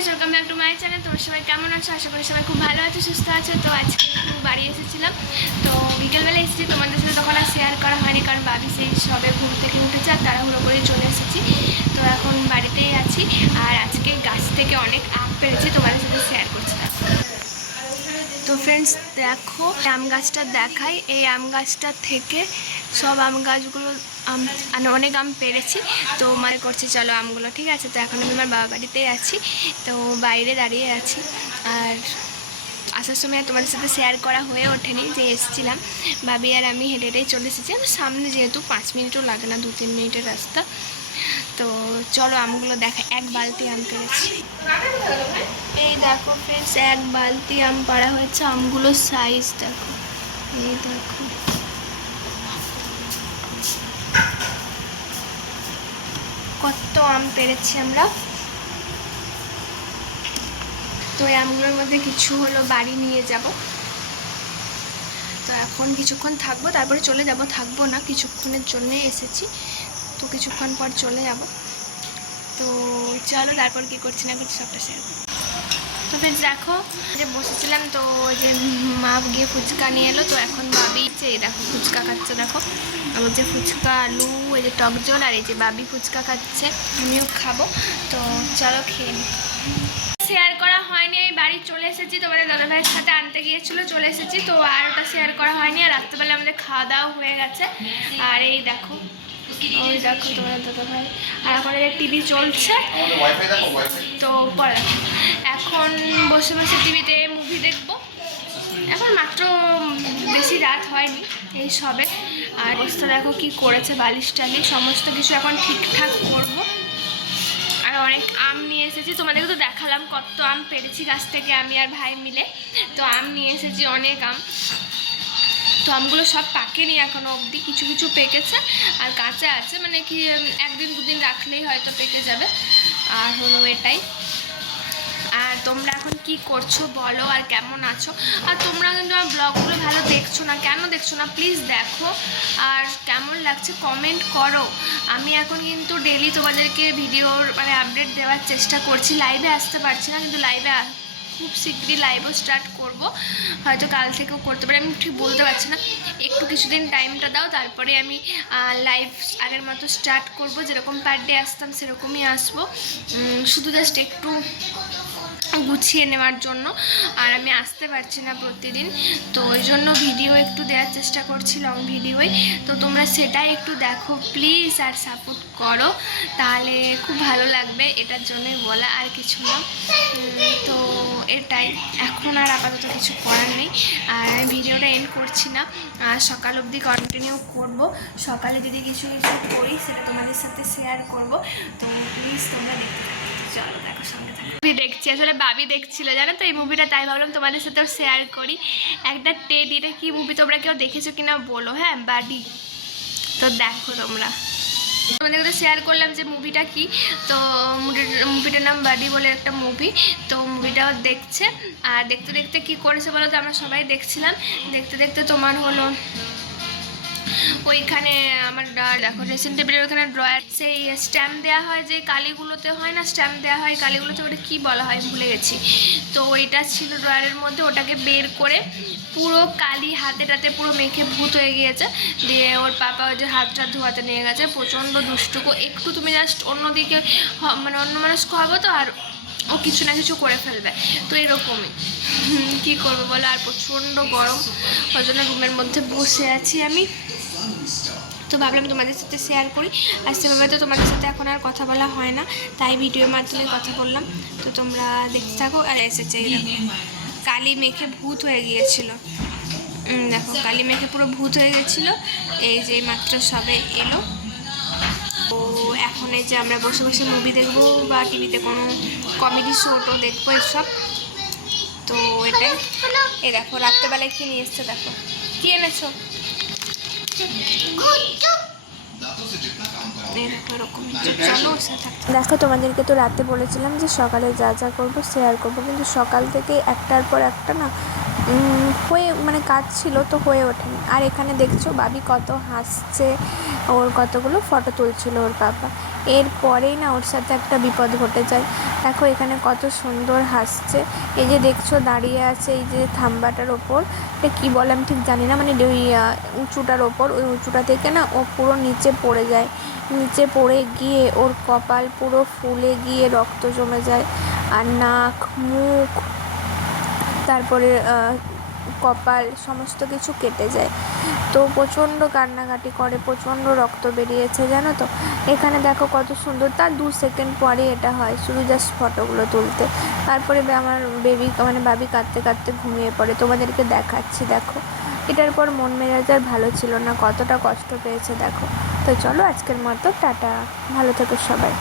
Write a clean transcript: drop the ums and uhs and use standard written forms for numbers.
Friends, welcome back to my channel. তোমরা সবাই কেমন আছো? আশা করি সবাই খুব ভালো আছো, সুস্থ আছো। তো আজকে একটু বাড়ি এসেছিলাম, তো বিকেলবেলা এসেছি। তোমাদের সাথে তখন আর শেয়ার করা হয়নি, কারণ বাবি সেই সবে ঘুম থেকে উঠেছে আর তাড়াহুড়ো করে চলে এসেছি। তো এখন বাড়িতেই আছি, আর আজকে গাছ থেকে অনেক আম পেরেছি, তোমাদের সাথে শেয়ার করছি। তো ফ্রেন্ডস দেখো, আম গাছটা দেখাই। এই আম গাছটা থেকে সব আম গাছগুলো অনেক আম পেরেছি। তো মনে করছি চলো আমগুলো, ঠিক আছে। তো এখন আমি আমার বাবা বাড়িতেই আছি, তো বাইরে দাঁড়িয়ে আছি। আর আসার সময় তোমাদের সাথে শেয়ার করা হয়ে ওঠেনি যে এসেছিলাম, ভাবি আর আমি হেঁটে হেঁটেই চলে এসেছি। আমার সামনে যেহেতু 5 মিনিটও লাগে না, 2-3 মিনিটের রাস্তা। তো চলো আমগুলো দেখা। এক বালতি আম পেরেছি। এই দেখো ফ্রেন্ডস, এক বালতি আম পাড়া হয়েছে। আমগুলোর সাইজ দেখো, এই দেখো। কত আম পেরেছি আমরা। তো এই আমগুলোর মধ্যে কিছু হলো বাড়ি নিয়ে যাব। তো এখন কিছুক্ষণ থাকবো, তারপরে চলে যাব। থাকবো না, কিছুক্ষণের জন্যে এসেছি, তো কিছুক্ষণ পর চলে যাব। তো চলো তারপর কী করছি না করছি সবটা শেয়ার করবো। তো ফ্রেন্ডস দেখো, যে বসেছিলাম, তো যে মা গিয়ে ফুচকা নিয়ে এলো। তো এখন বাবি এই দেখো ফুচকা খাচ্ছে। দেখো আমার যে ফুচকা, আলু, এই যে টক জল, আর এই যে বাবি ফুচকা খাচ্ছে, আমিও খাবো। তো চলো খেয়ে নিই। শেয়ার করা হয়নি, এই বাড়ি চলে এসেছি। তোমাদের দাদাভাইয়ের সাথে আনতে গিয়েছিলো, চলে এসেছি। তো আর ওটা শেয়ার করা হয়নি। আর রাত্রেবেলা আমাদের খাওয়া দাওয়া হয়ে গেছে। আর এই দেখো, ওই দেখো তোমাদের দাদাভাই। আর এখন টিভি চলছে, তো পরে এখন বসে বসে টিভিতে মুভি দেখবো। এখন মাত্র বেশি রাত হয়নি, এই সবে। আর অবস্থা দেখো কি করেছে, বালিশ টালিশ সমস্ত কিছু এখন ঠিকঠাক করবো। আর অনেক আম নিয়ে এসেছি, তোমাদেরকে তো দেখালাম কত আম পেরেছি গাছ থেকে আমি আর ভাই মিলে। তো আম নিয়ে এসেছি অনেক আম। তো আমগুলো সব পাকেনি এখনো অবধি, কিছু কিছু পেকেছে আর কাঁচা আছে, মানে কি 1-2 দিন রাখলেই হয়তো পেকে যাবে। আর হলো এটাই। আর তোমরা এখন কি করছো বলো, আর কেমন আছো? আর তোমরা কিন্তু আমার ব্লগগুলো ভালো দেখছো না, কেন দেখছো না প্লিজ দেখো। আর কেমন লাগছে কমেন্ট করো। আমি এখন কিন্তু ডেলি তোমাদেরকে ভিডিওর মানে আপডেট দেওয়ার চেষ্টা করছি। লাইভে আসতে পারছি না, কিন্তু লাইভে খুব শীঘ্রই লাইভও স্টার্ট করব, হয়তো কাল থেকেও করতে পারি, আমি ঠিক বলতে পারছি না। একটু কিছুদিন টাইমটা দাও, তারপরে আমি লাইভ আগের মতো স্টার্ট করব। যেরকম পার ডে আসতাম সেরকমই আসবো, শুধু জাস্ট একটু গুছিয়ে নেওয়ার জন্য। আর আমি আসতে পারছি না প্রতিদিন, তো ওই জন্য ভিডিও একটু দেওয়ার চেষ্টা করছি, লং ভিডিওই। তো তোমরা সেটাই একটু দেখো প্লিজ, আর সাপোর্ট করো, তাহলে খুব ভালো লাগবে। এটার জন্যই বলা, আর কিছু না। তো এটাই, এখন আর আপাতত কিছু করার নেই। আর আমি ভিডিওটা এন্ড করছি না, সকাল অবধি কন্টিনিউ করব। সকালে যদি কিছু কিছু করি সেটা তোমাদের সাথে শেয়ার করব। তো প্লিজ তোমরা দেখতে থাকো। চলো দেখো, সঙ্গে থাকো। মুভি দেখছি, আসলে বাবি দেখছিল জানো তো এই মুভিটা, তাই ভাবলাম তোমাদের সাথেও শেয়ার করি। একটা টেডিটা কি মুভি, তোমরা কেউ দেখেছো কিনা বলো। হ্যাঁ, বাডি। তো দেখো তোমরা, তোমাদের কথা শেয়ার করলাম যে মুভিটা কি। তো মুভিটার নাম বাডি বলে একটা মুভি। তো মুভিটাও দেখছে, আর দেখতে দেখতে কি করেছে বলো তো, আমরা সবাই দেখছিলাম। দেখতে দেখতে তোমার হলো ওইখানে আমার দেখো ড্রেসিং টেবিলের ওখানে ড্রয়ার, সেই স্ট্যাম্প দেওয়া হয় যে কালিগুলোতে হয় না, স্ট্যাম্প দেওয়া হয় কালিগুলোতে, ওটা কী বলা হয় ভুলে গেছি। তো ওইটা ছিল ড্রয়ারের মধ্যে, ওটাকে বের করে পুরো কালি হাতে টাতে পুরো মেখে ভূত হয়ে গিয়েছে। দিয়ে ওর পাপা ওই যে হাতটা ধোয়াতে নিয়ে গেছে, প্রচণ্ড দুষ্টুকো। একটু তুমি জাস্ট অন্যদিকে মানে অন্য মানুষ খাওয়াবো তো, আর ও কিছু না কিছু করে ফেলবে। তো এরকমই কী করবো বলো। আর প্রচণ্ড গরম, ওই জন্য রুমের মধ্যে বসে আছি আমি। তো ভাবলাম তোমাদের সাথে শেয়ার করি। আর সেভাবে তো তোমাদের সাথে এখন আর কথা বলা হয় না, তাই ভিডিওর মাধ্যমে কথা বললাম। তো তোমরা দেখতে থাকো। আর এসেছে কালি মেখে ভূত হয়ে গিয়েছিল, দেখো কালি মেখে পুরো ভূত হয়ে গেছিলো। এই যে মাত্র সবে এলো। তো এখন এই যে আমরা বসে বসে মুভি দেখবো, বা টিভিতে কোনো কমেডি শোটো দেখবো এসব। তো এটাই। এই দেখো রাত্রেবেলায় কী নিয়ে এসছে, দেখো কী এনেছো। দেখো তোমাদেরকে তো রাতে বলেছিলাম যে সকালে যা যা করবো শেয়ার করবো, কিন্তু সকাল থেকে একটার পর একটা না হয়ে মানে কাজ ছিল তো হয়ে ওঠেনি। আর এখানে দেখছো বাবি কত হাসছে, ওর কতগুলো ফটো তুলছিল ওর বাবা। এরপরেই না ওর সাথে একটা বিপদ ঘটে যায়। দেখো এখানে কত সুন্দর হাসছে। এই যে দেখছো দাঁড়িয়ে আছে এই যে থাম্বাটার ওপর, এটা কী বলে আমি ঠিক জানি না, মানে ওই উঁচুটার ওপর, ওই উঁচুটা থেকে না ও পুরো নিচে পড়ে যায়। নিচে পড়ে গিয়ে ওর কপাল পুরো ফুলে গিয়ে রক্ত জমে যায়, আর নাক, মুখ, তারপরে কপাল সমস্ত কিছু কেটে যায়। তো প্রচণ্ড কান্নাকাটি করে, প্রচণ্ড রক্ত বেরিয়েছে জানো তো। এখানে দেখো কত সুন্দর, তার 2 সেকেন্ড পরে এটা হয়, শুধু জাস্ট ফটোগুলো তুলতে। তারপরে আমার বেবি মানে বাবি কাঁদতে কাঁদতে ঘুমিয়ে পড়ে, তোমাদেরকে দেখাচ্ছি দেখো। এটার পর মন মেজাজ আর ভালো ছিল না, কতটা কষ্ট পেয়েছে দেখো। তো চলো আজকের মতো টাটা, ভালো থেকো সবাই।